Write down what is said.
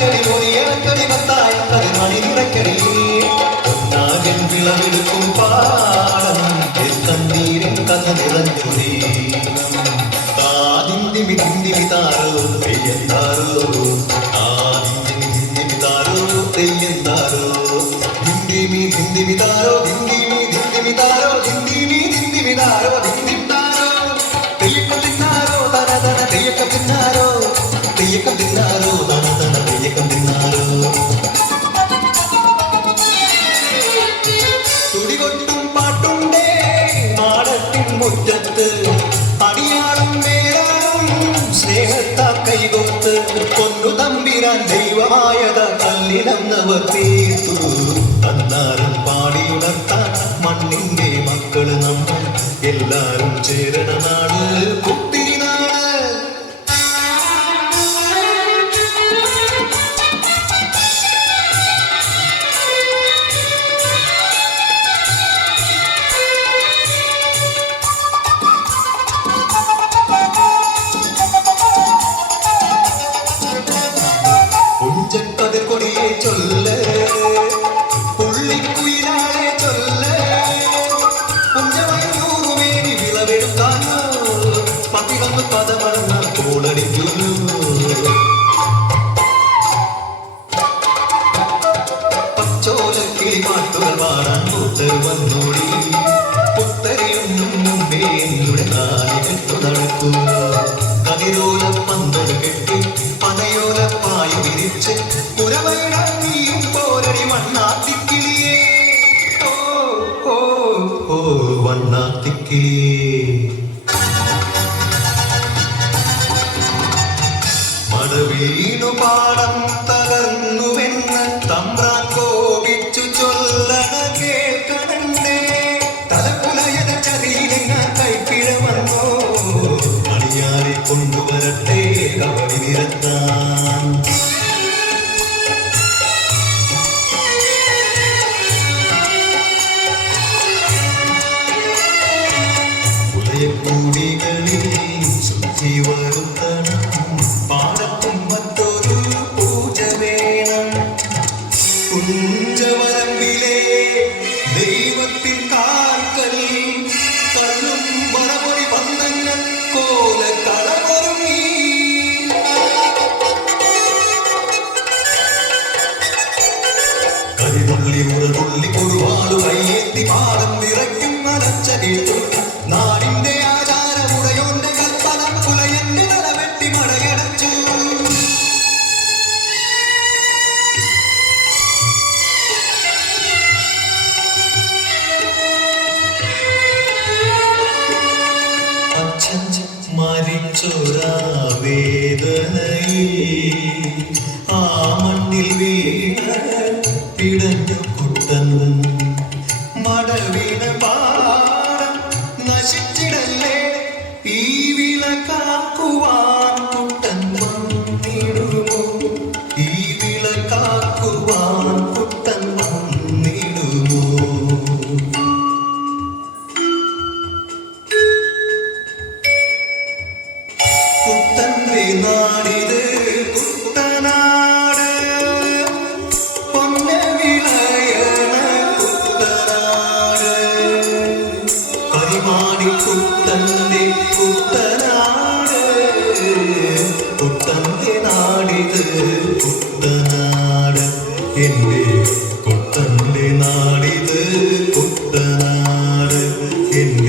அடிக்கடி ஒரே அடிக்கடி வந்தாய் அது மனிதக்கடி நாகன் விளவெடுக்கும் பாடம் தண்ணீரின் கதநிறங்குதே தாதிந்திமி திந்திமி தாரோ செய்யந்தாரோ தாதிந்திமி திந்திமி தாரோ செய்யந்தாரோ திந்திமி திந்திமி தாரோ திந்திமி திந்திமி தாரோ திந்திமி திந்திமி தாரோ മുറ്റത്ത് അടിയാളും നേരാളും സ്നേഹത്താ കൈകൊത്ത് കൊന്നു തമ്പിരാൻ ദൈവമായത കല്ലിടന്നവർ തീർത്തു. അന്നാരം പാടിയുണർത്താൻ മണ്ണിന്റെ മക്കൾ നമ്മൾ എല്ലാരും ചേരണ നാട്. പച്ചോല പാട്ടുകൾ പാടാൻ കൂട്ടർ വന്നോടി. വണ്ണാത്തിക്കിളിയേ മടവീണു പാടം തകർന്നുവെന്ന് തമ്പ്രാൻ കോപിച്ചു ചൊല്ലണ കേൾക്കണണ്ടേ തലപ്പുലയത ചതിയിലെങ്ങ കൈപ്പിഴ വന്നോ. മണിയാരെ കൊണ്ടുവരട്ടെ കവടി നിരത്താൻ ഉദയക്കൂടികളിൽ ശുദ്ധി വരുത്തണം പാടത്തും മറ്റൊരു പൂജ വേണം കുഞ്ചവരമ്പിലെ ദൈവത്തിൻ കാൽക്കൽ കള്ളും മണമൊഴി പന്തങ്ങൾ കോല കളമൊരുങ്ങി കരിതുള്ളി ഉറതുള്ളി കൊടുവാളു കയ്യേന്തി പാടം മരിച്ചൊരാ ആ മണ്ണിൽ വീണ പിടഞ്ഞു കുട്ടൻ. മടവീണ പാടം നശിച്ചിടല്ലേ നാടിത് കുട്ടനാട് പൊന്ന വിളയണ കുട്ടനാട് പരിമാടി കുട്ടന്റെ കുട്ടനാട് കുട്ടന്റെ നാടിത് കുട്ടനാട് എന്റെ